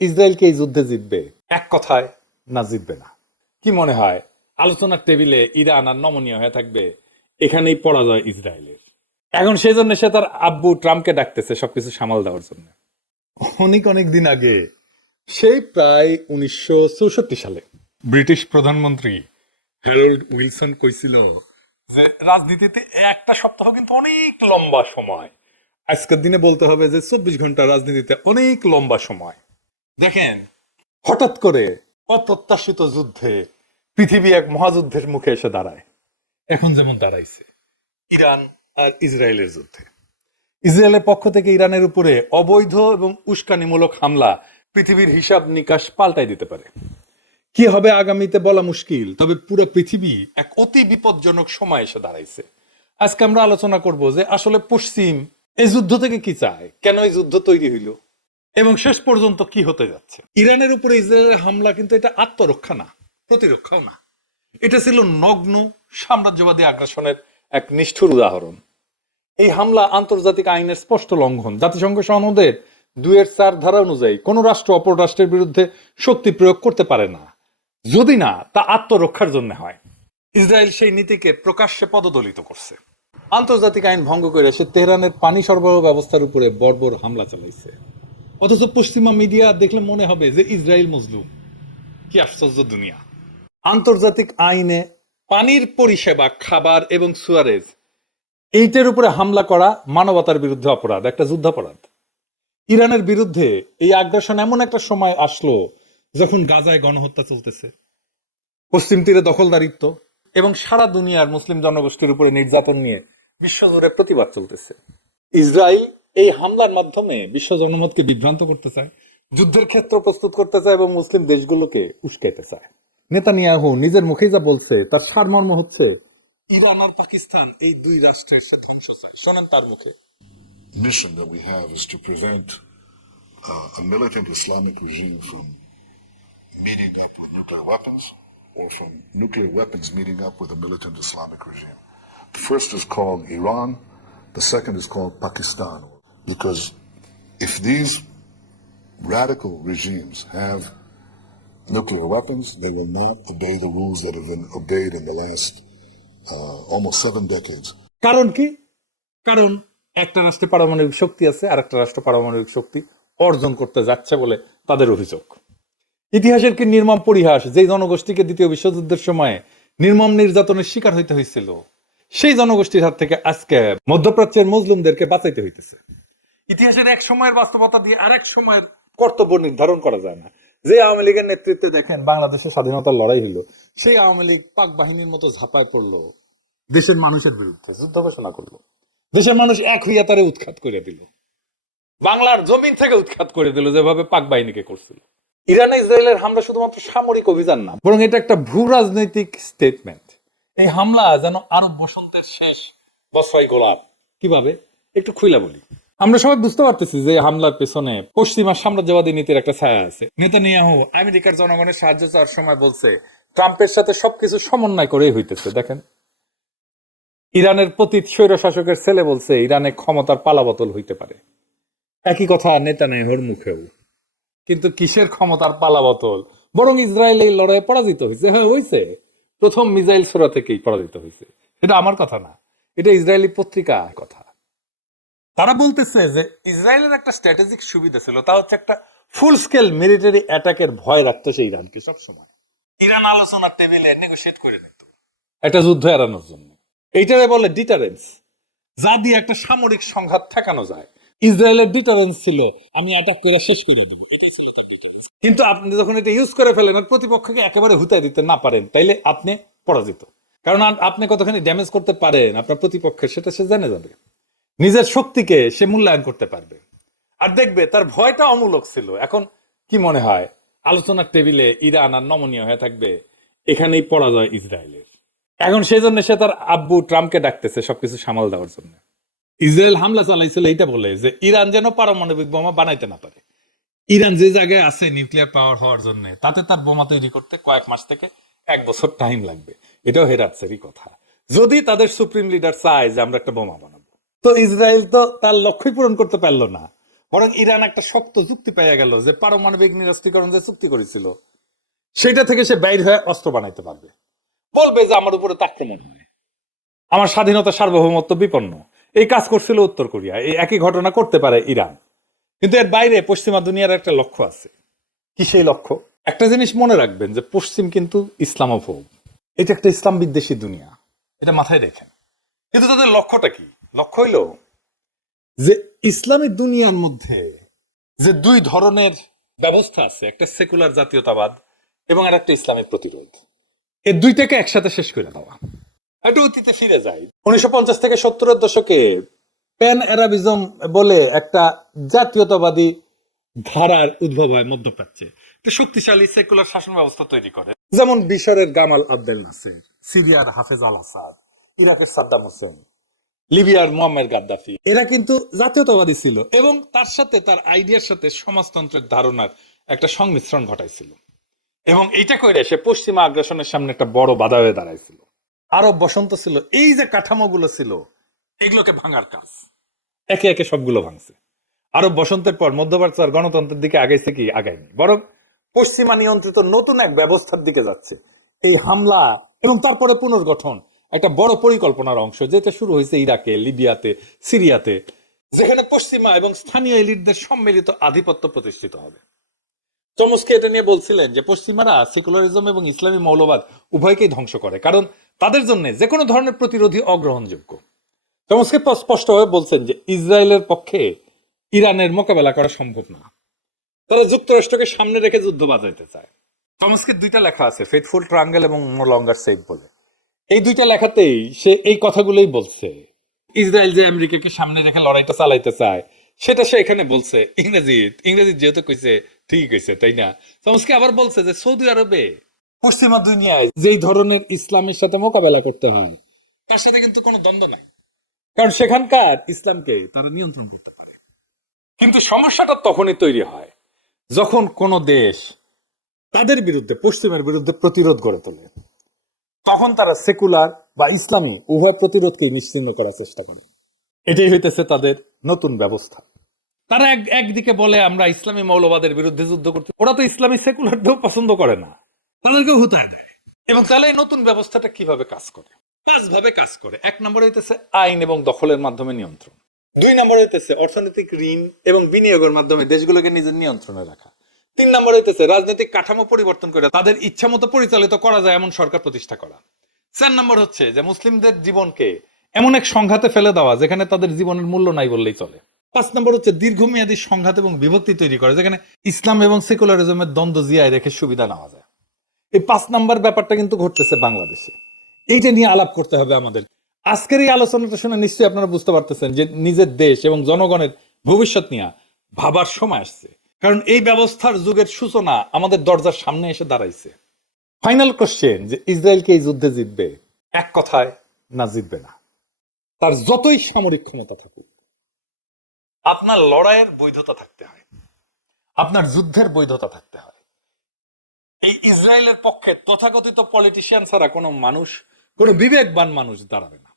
Israel কি এই যুদ্ধে জিতবে? এক কথায়, না, জিতবে না। কি মনে হয়, আলোচনার টেবিলে ইরান আর নমনীয় হয়ে থাকবে? এখানেই পরাজয় ইসরায়েলের। এখন সেই জন্য সে তার আব্বু ট্রাম্পকে ডাকতেছে সবকিছু সামাল দেওয়ার জন্য। অনেক অনেক দিন আগে, সেই প্রায় 1964 সালে ব্রিটিশ প্রধানমন্ত্রী হ্যারল্ড উইলসন কইছিল যে রাজনীতিতে একটা সপ্তাহ কিন্তু অনেক লম্বা সময়। আজকের দিনে বলতে হবে যে 24 ঘন্টা রাজনীতিতে অনেক লম্বা সময়। দেখেন, হঠাৎ করে অপ্রত্যাশিত যুদ্ধে পৃথিবী এক মহাযুদ্ধের মুখে এসে দাঁড়ায়। এখন যেমন দাঁড়াইছে ইরান আর ইসরায়েলের যুদ্ধে। ইসরায়েলের পক্ষ থেকে ইরানের উপরে অবৈধ এবং উস্কানিমূলক হামলা পৃথিবীর হিসাব নিকাশ পাল্টাই দিতে পারে। কি হবে আগামীতে বলা মুশকিল, তবে পুরো পৃথিবী এক অতি বিপজ্জনক সময় এসে দাঁড়াইছে। আজকে আমরা আলোচনা করব যে আসলে পশ্চিম এই যুদ্ধ থেকে কি চায়, কেন এই যুদ্ধ তৈরি হইল, এবং শেষ পর্যন্ত কি হতে যাচ্ছে। ইরানের উপরে ইসরায়েলের হামলা কিন্তু এটা আত্মরক্ষা না, প্রতিরক্ষাও না। এটা ছিল নগ্ন সাম্রাজ্যবাদী আগ্রাসনের এক নিষ্ঠুর উদাহরণ। এই হামলা আন্তর্জাতিক আইনের স্পষ্ট লঙ্ঘন। জাতিসংঘ সনদের 2-4 ধারা অনুযায়ী কোন রাষ্ট্র অপর রাষ্ট্রের বিরুদ্ধে শক্তি প্রয়োগ করতে পারে না, যদি না তা আত্মরক্ষার জন্য হয়। ইসরায়েল সেই নীতিকে প্রকাশ্যে পদদলিত করছে। আন্তর্জাতিক আইন ভঙ্গ করে সে তেহরানের পানি সরবরাহ ব্যবস্থার উপরে বর্বর হামলা চালাইছে। অথচ পশ্চিমা মিডিয়া দেখলে মনে হবে যে ইসরায়েল মজলুম। কি আশ্চর্য দুনিয়া! আন্তর্জাতিক আইনে পানির পরিষেবা, খাবার এবং সুয়ারেজ, এইটার উপরে হামলা করা মানবতার বিরুদ্ধে অপরাধ, একটা যুদ্ধাপরাধ। ইরানের বিরুদ্ধে এই আগ্রাসন এমন একটা সময় আসলো যখন গাজায় গণহত্যা চলতেছে, পশ্চিম তীরে দখলদারিত্ব এবং সারা দুনিয়ার মুসলিম জনগোষ্ঠীর উপরে নির্যাতন নিয়ে বিশ্বজুড়ে প্রতিবাদ চলতেছে। ইসরায়েল এই হামলার মাধ্যমে বিশ্ব জনমতকে বিভ্রান্ত করতে চায়, যুদ্ধের ক্ষেত্র প্রস্তুত করতে চায় এবং মুসলিম দেশগুলোকে উস্কাইতে চায়। নেতানিয়াহু নিজের মুখেই যা বলছে তার সারমর্ম হচ্ছে ইরান আর পাকিস্তান এই দুই রাষ্ট্রের সে ধ্বংস চায়। শোনেন তার মুখে। Mission that we have is to prevent a militant Islamic regime from meeting up with nuclear weapons or from nuclear weapons meeting up with a militant Islamic regime. The first is called Iran, the second is called Pakistan. Because if these radical regimes have nuclear weapons, they will not obey the rules that have been obeyed in the last almost 7 decades. কারণ কি? কারণ একটা রাষ্ট্রে পারমাণবিক শক্তি আছে আর একটা রাষ্ট্র পারমাণবিক শক্তি অর্জন করতে যাচ্ছে বলে তাদের অভিযোগ। ইতিহাসের কি নির্মম পরিহাস, যে জনগোষ্ঠীকে দ্বিতীয় বিশ্বযুদ্ধের সময় নির্মম নির্যাতনের শিকার হইতে হয়েছিল, সেই জনগোষ্ঠীর হাত থেকে আজকে মধ্যপ্রাচ্যের মজলুমদেরকে বাঁচাইতে হইতেছে। ইতিহাসের এক সময়ের বাস্তবতা দিয়ে আরেক সময়ের কর্তব্য নির্ধারণ করা যায় না। যে আওয়ামী লীগের নেতৃত্বে দেখেন বাংলাদেশের স্বাধীনতার লড়াই হইল, সেই আওয়ামী লীগ পাক বাহিনীর মতো ঝাঁপায় পড়লো, দেশের মানুষের বিরুদ্ধে যুদ্ধ ঘোষণা করলো, দেশের মানুষ এক হইয়া তারে উৎখাত করে দিল, বাংলার জমিন থেকে উৎখাত করে দিল যেভাবে পাক বাহিনীকে করছিল। ইরানে ইসরায়েলের হামলা শুধুমাত্র সামরিক অভিযান না, বরং এটা একটা ভূ রাজনৈতিক স্টেটমেন্ট। এই হামলা যেন আরব বসন্তের শেষ বছরাই গোলাপ। কিভাবে? একটু খুইলা বলি। আমরা সবাই বুঝতে পারতেছি যে হামলার পেছনে পশ্চিমা সাম্রাজ্যবাদী নীতির একটা ছায়া আছে। নেতানিয়াহু আমেরিকার জনগণের সাহায্য চাওয়ার সময় বলছে ট্রাম্পের সাথে সবকিছু সমন্বয় করেই হইতেছে। দেখেন, ইরানের পতিত স্বৈর শাসকের ছেলে বলছে ইরানে ক্ষমতার পালাবদল হইতে পারে। একই কথা নেতানিয়াহুর মুখেও। কিন্তু কিসের ক্ষমতার পালাবদল? বরং ইসরায়েল এই লড়াইয়ে পরাজিত হয়েছে। হ্যাঁ, হয়েছে। প্রথম মিসাইল ছোড়া থেকেই পরাজিত হয়েছে। এটা আমার কথা না, এটা ইসরায়েলি পত্রিকা কথা। তারা বলতেছে যে ইসরায়েলের একটা স্ট্র্যাটেজিক সুবিধা ছিল, তা হচ্ছে একটা ফুল স্কেল মিলিটারি অ্যাটাকের ভয় রাখতো সে ইরানকে সবসময়। ইরান আলোচনার টেবিলে নেগোশিয়েট করে নিত একটা যুদ্ধ এড়ানোর জন্য। এইটারে বলে ডিটারেন্স, যা দিয়ে একটা সামরিক সংঘাত ঠেকানো যায়। ইসরায়েলের ডিটারেন্স ছিল আমি অ্যাটাক করে শেষ করে দেবো, এটাই ছিল তার ডিটারেন্স। কিন্তু আপনি যখন এটা ইউজ করে ফেলেন আর প্রতিপক্ষকে একেবারে হুতায় দিতে না পারেন, তাইলে আপনি পরাজিত। কারণ আপনি কতখানি ড্যামেজ করতে পারেন আপনার প্রতিপক্ষের, সেটা সে জেনে যাবে। নিজের শক্তিকে সে মূল্যায়ন করতে পারবে আর দেখবে তার ভয়টা অমূলক ছিল। এখন কি মনে হয়, আলোচনার টেবিলে ইরান আর নমনীয় হয়ে থাকবে? এখানেই পরাজয় ইসরায়েলের। এখন সেই জন্য সে তার আব্বু ট্রাম্পকে ডাকতেছে সবকিছু সামাল দেওয়ার জন্য। ইসরায়েল হামলা চালাইছিল এইটা বলে যে ইরান যেন পারমাণবিক বোমা বানাইতে না পারে। ইরান যে জায়গায় আছে নিউক্লিয়ার পাওয়ার হওয়ার জন্য, তাতে তার বোমা তৈরি করতে কয়েক মাস থেকে 1 বছর টাইম লাগবে। এটাও হেরাতসেরই কথা, যদি তাদের সুপ্রিম লিডার চায় যে আমরা একটা বোমা বানাবো। তো ইসরায়েল তো তার লক্ষ্যই পূরণ করতে পারলো না, বরং ইরান একটা শক্ত যুক্তি পেয়ে গেল যে পারমাণবিক নিরস্ত্রীকরণ যে চুক্তি করেছিল সেটা থেকে সে বাইর হয়ে অস্ত্র বানাইতে পারবে, বলবে যে আমার উপরে তো আক্রমণ হয়, আমার স্বাধীনতা সার্বভৌমত্ব বিপন্ন। এই কাজ করছিল উত্তর কোরিয়া, এই একই ঘটনা করতে পারে ইরান। কিন্তু এর বাইরে পশ্চিমা দুনিয়ার একটা লক্ষ্য আছে। কি সেই লক্ষ্য? একটা জিনিস মনে রাখবেন যে পশ্চিম কিন্তু ইসলামোফোব, এটা একটা ইসলাম বিদ্বেষী দুনিয়া, এটা মাথায় রেখেন। কিন্তু তাদের লক্ষ্যটা কি? লক্ষ্য হইল যে ইসলামী দুনিয়ার মধ্যে যে দুই ধরনের ব্যবস্থা আছে, একটা সেকুলার জাতীয়তাবাদ এবং আর একটা ইসলামের প্রতিরোধ, এই দুইটাকে একসাথে শেষ করে দেওয়া। একটু অতীতে ফিরে যাই। 1950 থেকে 70-এর দশকে প্যান অ্যারাবিজম বলে একটা জাতীয়তাবাদী ধারার উদ্ভব হয় মধ্যপ্রাচ্যে। একটা শক্তিশালী সেকুলার শাসন ব্যবস্থা তৈরি করে, যেমন মিশরের গামাল আবদেল নাসের, সিরিয়ার হাফেজ আল আসাদ, ইরাকের সাদ্দাম হোসেন, লিবিয়ার মোহাম্মদ গাদ্দাফি। এরা কিন্তু জাতীয়তাবাদী ছিল এবং তার সাথে তার আইডিয়ার সাথে সমাজতন্ত্রের ধারণার একটা সংমিশ্রণ ঘটাইছিল, এবং এইটা করে সে পশ্চিমা আগ্রাসনের সামনে একটা বড় বাধা হয়ে দাঁড়াইছিল। আরব বসন্ত ছিল, এই যে কাঠামোগুলো ছিল এগুলোকে ভাঙার কাজ, একে একে সবগুলো ভাঙছে। আরব বসন্তের পর মধ্যপ্রাচ্য আর গণতন্ত্রের দিকে আগাইছে কি? আগায়নি, বরং পশ্চিমা নিয়ন্ত্রিত নতুন এক ব্যবস্থার দিকে যাচ্ছে। এই হামলা এবং তারপরে পুনর্গঠন একটা বড় পরিকল্পনার অংশ, যেটা শুরু হয়েছে ইরাকে, লিবিয়াতে, সিরিয়াতে, যেখানে পশ্চিমা এবং স্থানীয় এলিটদের সম্মিলিত আধিপত্য প্রতিষ্ঠিত হবে। চমস্কি এটা নিয়ে বলছিলেন যে পশ্চিমারা সেকুলারিজম এবং ইসলামী মৌলবাদ উভয়কেই ধ্বংস করে, কারণ তাদের জন্য যে কোনো ধরনের প্রতিরোধী অগ্রহণযোগ্য। চমস্কি স্পষ্টভাবে বলছেন যে ইসরায়েলের পক্ষে ইরানের মোকাবেলা করা সম্ভব না, তারা যুক্তরাষ্ট্রকে সামনে রেখে যুদ্ধ বাজাইতে চায়। চমস্কির দুইটা লেখা আছে, ফেথফুল ট্রায়াঙ্গেল এবং নো লঙ্গার সেফ বলে। এই দুইটা লেখাতেই সে এই কথাগুলোই বলছে। ইসরায়েল যে আমেরিকাকে সামনে রেখে লড়াইটা চালাইতে চায় সেটা সে এখানে বলছে ইংরেজি যেহেতু কইছে ঠিকই কইছে, তাই না? চমস্কি আবার বলছে যে সৌদি আরবে পশ্চিমা দুনিয়ায় যেই ধরনের ইসলামের সাথে মোকাবেলা করতে হয় তার সাথে কিন্তু কোনো দ্বন্দ্ব নাই, কারণ সেখানকার ইসলামকে তারা নিয়ন্ত্রণ করতে পারে। কিন্তু সমস্যাটা তখনই তৈরি হয় যখন কোন দেশ তাদের বিরুদ্ধে, পশ্চিমের বিরুদ্ধে প্রতিরোধ গড়ে তোলে, তখন তারা সেকুলার বা ইসলামী উভয় প্রতিরোধকেই নিশ্চিহ্ন করার চেষ্টা করে। এটাই হইতেছে তাদের নতুন ব্যবস্থা। তারা একদিকে বলে আমরা ইসলামী মৌলবাদের বিরুদ্ধে যুদ্ধ করছি, ওরা তো ইসলামী সেকুলারদেরও পছন্দ করে না, তাদেরকেও হুতায় দেয়। এবং তাহলে এই নতুন ব্যবস্থাটা কিভাবে কাজ করে? 5 ভাবে কাজ করে। 1 নম্বর হইতেছে আইন এবং দখলের মাধ্যমে নিয়ন্ত্রণ। 2 নম্বর হইতেছে অর্থনৈতিক ঋণ এবং বিনিয়োগের মাধ্যমে দেশগুলোকে নিজের নিয়ন্ত্রণে রাখা। 3 নম্বর হইতেছে রাজনৈতিক কাঠামো পরিবর্তন করে তাদের ইচ্ছা মতো পরিচালিত করা যায় এমন সরকার প্রতিষ্ঠা করা। 4 নম্বর হচ্ছে যে মুসলিমদের জীবনকে এমন এক সংঘাতে ফেলে দেওয়া যেখানে তাদের জীবনের মূল্য নাই বললেই চলে। 5 নম্বর হচ্ছে দীর্ঘমেয়াদী সংঘাত এবং বিভক্তি তৈরি করে, যেখানে ইসলাম এবং সেকুলারিজমের দ্বন্দ্ব জিয়ায় রেখে সুবিধা নেওয়া যায়। এই 5 নাম্বার ব্যাপারটা কিন্তু ঘটতেছে বাংলাদেশে। এইটা নিয়ে আলাপ করতে হবে আমাদের। আজকের এই আলোচনাটা শুনে নিশ্চয়ই আপনারা বুঝতে পারতেছেন যে নিজের দেশ এবং জনগণের ভবিষ্যৎ নিয়ে ভাবার সময় আসছে, কারণ এই ব্যবস্থার যুগের সূচনা আমাদের দরজার সামনে এসে দাঁড়াইছে। ফাইনাল কোশ্চেন, যে ইসরায়েলকে এই যুদ্ধে জিতবে? এক কথায়, না, জিতবে না। তার যতই সামরিক ক্ষমতা থাকুক, আপনার লড়াইয়ের বৈধতা থাকতে হয়, আপনার যুদ্ধের বৈধতা থাকতে হয়। এই ইসরায়েলের পক্ষে তথাকথিত পলিটিশিয়ান ছাড়া কোনো মানুষ, কোনো বিবেকবান মানুষ দাঁড়াবে না,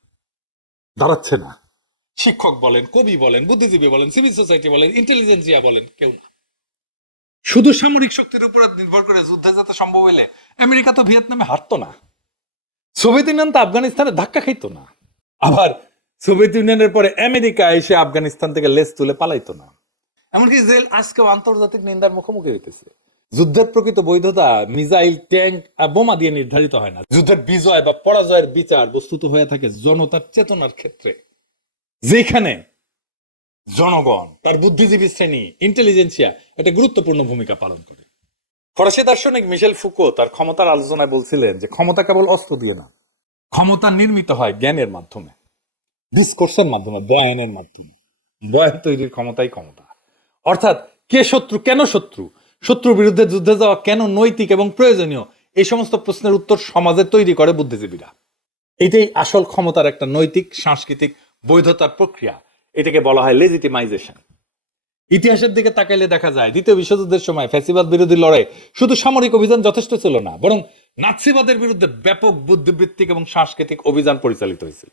দাঁড়াচ্ছে না। শিক্ষক বলেন, কবি বলেন, বুদ্ধিজীবী বলেন, সিভিল সোসাইটি বলেন, ইন্টেলিজেন্সিয়া বলেন, কেউ না। শুধু সামরিক শক্তির উপর নির্ভর করে যুদ্ধে যেতে সম্ভব হইলে আমেরিকা তো ভিয়েতনামে হারতো না, সোভিয়েত ইউনিয়ন তো আফগানিস্তানে ধাক্কা খাইতো না, আবার সোভিয়েত ইউনিয়নের পরে আমেরিকা এসে আফগানিস্তান থেকে লেজ তুলে পালাইতো না। এমনকি ইসরায়েল আজকেও আন্তর্জাতিক নিন্দার মুখোমুখি হইতেছে। যুদ্ধের প্রকৃত বৈধতা মিসাইল, ট্যাঙ্ক আর বোমা দিয়ে নির্ধারিত হয় না। যুদ্ধের বিজয় বা পরাজয়ের বিচার বস্তুত হয়ে থাকে জনতার চেতনার ক্ষেত্রে, যেখানে জনগণ, তার বুদ্ধিজীবী শ্রেণী, ইন্টেলিজেন্সিয়া একটা গুরুত্বপূর্ণ ভূমিকা পালন করে। ফরাসি দার্শনিক মিশেল ফুকো তার ক্ষমতার আলোচনায় বলছিলেন যে ক্ষমতা কেবল অস্ত্র দিয়ে না, ক্ষমতা নির্মিত হয় জ্ঞানের মাধ্যমে, ডিসকোর্সের মাধ্যমে, বয়ানের মাধ্যমে। বয়ান তৈরির ক্ষমতাই ক্ষমতা। অর্থাৎ কে শত্রু, কেন শত্রু, শত্রুর বিরুদ্ধে যুদ্ধে যাওয়া কেন নৈতিক এবং প্রয়োজনীয়, এই সমস্ত প্রশ্নের উত্তর সমাজে তৈরি করে বুদ্ধিজীবীরা। এটাই আসল ক্ষমতার একটা নৈতিক সাংস্কৃতিক বৈধতার প্রক্রিয়া। এটাকে বলা হয় লেজিটিমাইজেশন। ইতিহাসের দিকে তাকাইলে দেখা যায় দ্বিতীয় বিশ্বযুদ্ধের সময় ফ্যাসিবাদ বিরোধী লড়াই শুধু সামরিক অভিযান যথেষ্ট ছিল না, বরং নাৎসিবাদের বিরুদ্ধে ব্যাপক বুদ্ধিবৃত্তিক এবং সাংস্কৃতিক অভিযান পরিচালিত হয়েছিল।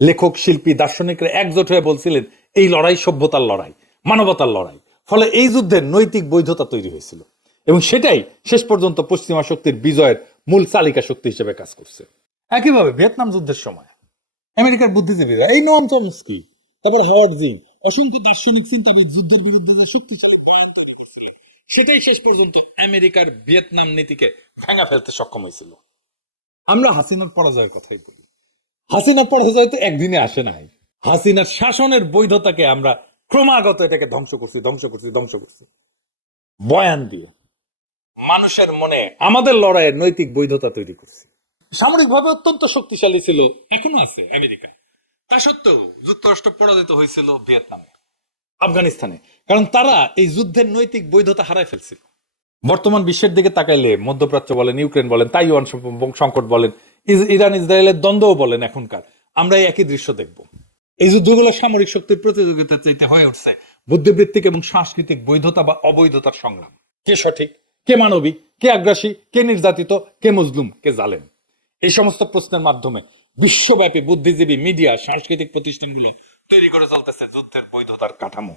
লেখক, শিল্পী, দার্শনিকরা একজোট হয়ে বলছিলেন এই লড়াই সভ্যতার লড়াই, মানবতার লড়াই। ফলে এই যুদ্ধের নৈতিক বৈধতা তৈরি হয়েছিল এবং সেটাই শেষ পর্যন্ত পশ্চিমা শক্তির বিজয়ের মূল চালিকা শক্তি হিসেবে কাজ করছে। একইভাবে ভিয়েতনাম যুদ্ধের সময় আমেরিকার বুদ্ধিজীবীরা এই নোয়াম চমস্কি, তারপর হাওয়ার্ড জিং, অসংখ্য দার্শনিক চিন্তাবিদ যুদ্ধের বিরুদ্ধে যে শক্তিশালী বয়ান তৈরি করেছিলেন, সেটাই শেষ পর্যন্ত আমেরিকার ভিয়েতনাম নীতিকে ভেঙে ফেলতে সক্ষম হয়েছিল। আমরা হাসিনার পরাজয়ের কথাই বলি। হাসিনার পরাজয় তো একদিনে আসে নাই। হাসিনার শাসনের বৈধতাকে আমরা ক্রমাগত এটাকে ধ্বংস করছি বয়ান দিয়ে, মানুষের মনে আমাদের লড়াইয়ের নৈতিক বৈধতা তৈরি করছি। সামরিকভাবে অত্যন্ত শক্তিশালী ছিল, এখনো আছে আমেরিকা। তা সত্ত্বেও যুক্তরাষ্ট্র পরাজিত হয়েছিল ভিয়েতনামে, আফগানিস্তানে, কারণ তারা এই যুদ্ধের নৈতিক বৈধতা হারায় ফেলছিল। বর্তমান বিশ্বের দিকে তাকাইলে মধ্যপ্রাচ্য বলেন, ইউক্রেন বলেন, তাইওয়ান সংকট বলেন, ইরান ইসরায়েলের দ্বন্দ্ব বলেন, এখনকার আমরা এই একই দৃশ্য দেখব। এই যুদ্ধগুলো সামরিক শক্তির প্রতিযোগিতা চাইতে হয়ে উঠছে বুদ্ধিবৃত্তিক এবং সাংস্কৃতিক বৈধতা বা অবৈধতার সংগ্রাম। কে সঠিক, কে মানবিক, কে আগ্রাসী, কে নির্যাতিত, কে মজলুম, কে জালেম, এই সমস্ত প্রশ্নের মাধ্যমে বিশ্বব্যাপী বুদ্ধিজীবী, মিডিয়া, সাংস্কৃতিক প্রতিষ্ঠানগুলো তৈরি করে চলতেছে যুদ্ধের বৈধতার কাঠামো।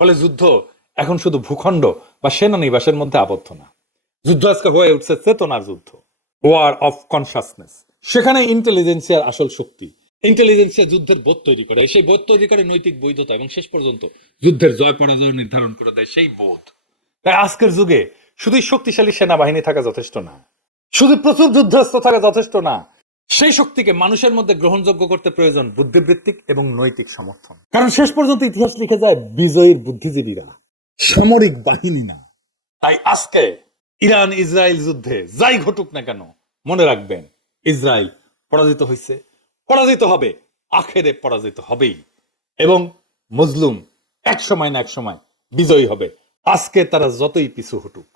ফলে যুদ্ধ এখন শুধু ভূখণ্ড বা সেনানিবাসের মধ্যে আবদ্ধ না, যুদ্ধ আজকে হয়ে উঠছে চেতনার যুদ্ধ, ওয়ার অফ কনসাসনেস। সেখানে ইন্টেলিজেন্সিয়ার আসল শক্তি। ইন্টেলিজেন্সিয়া যুদ্ধের বোধ তৈরি করে, সেই বোধ তৈরি করে নৈতিক বৈধতা এবং শেষ পর্যন্ত যুদ্ধের জয় পরাজয় নির্ধারণ করে দেয় সেই বোধ। তাই আজকের যুগে শুধুই শক্তিশালী সেনাবাহিনী থাকা যথেষ্ট না, শুধু প্রচুর যুদ্ধাস্ত্র থাকা যথেষ্ট না। সেই শক্তিকে মানুষের মধ্যে গ্রহণযোগ্য করতে প্রয়োজন বুদ্ধিবৃত্তিক এবং নৈতিক সমর্থন। কারণ শেষ পর্যন্ত ইতিহাস লিখে যায় বিজয়ীর বুদ্ধিজীবীরা, সামরিক বাহিনী না। তাই আজকে ইরান ইসরায়েল যুদ্ধে যাই ঘটুক না কেন, মনে রাখবেন ইসরায়েল পরাজিত হয়েছে, পরাজিত হবে, আখেরে পরাজিত হবেই, এবং মজলুম এক সময় না এক সময় বিজয়ী হবে। আজকে তারা যতই পিছু হটুক,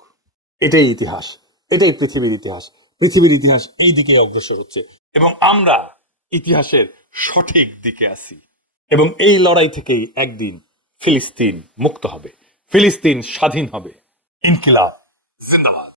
এটাই ইতিহাস, এটাই পৃথিবীর ইতিহাস। পৃথিবীর ইতিহাস এই দিকে অগ্রসর হচ্ছে এবং আমরা ইতিহাসের সঠিক দিকে আছি। এবং এই লড়াই থেকেই একদিন ফিলিস্তিন মুক্ত হবে, ফিলিস্তিন স্বাধীন হবে। ইনকিলাব জিন্দাবাদ।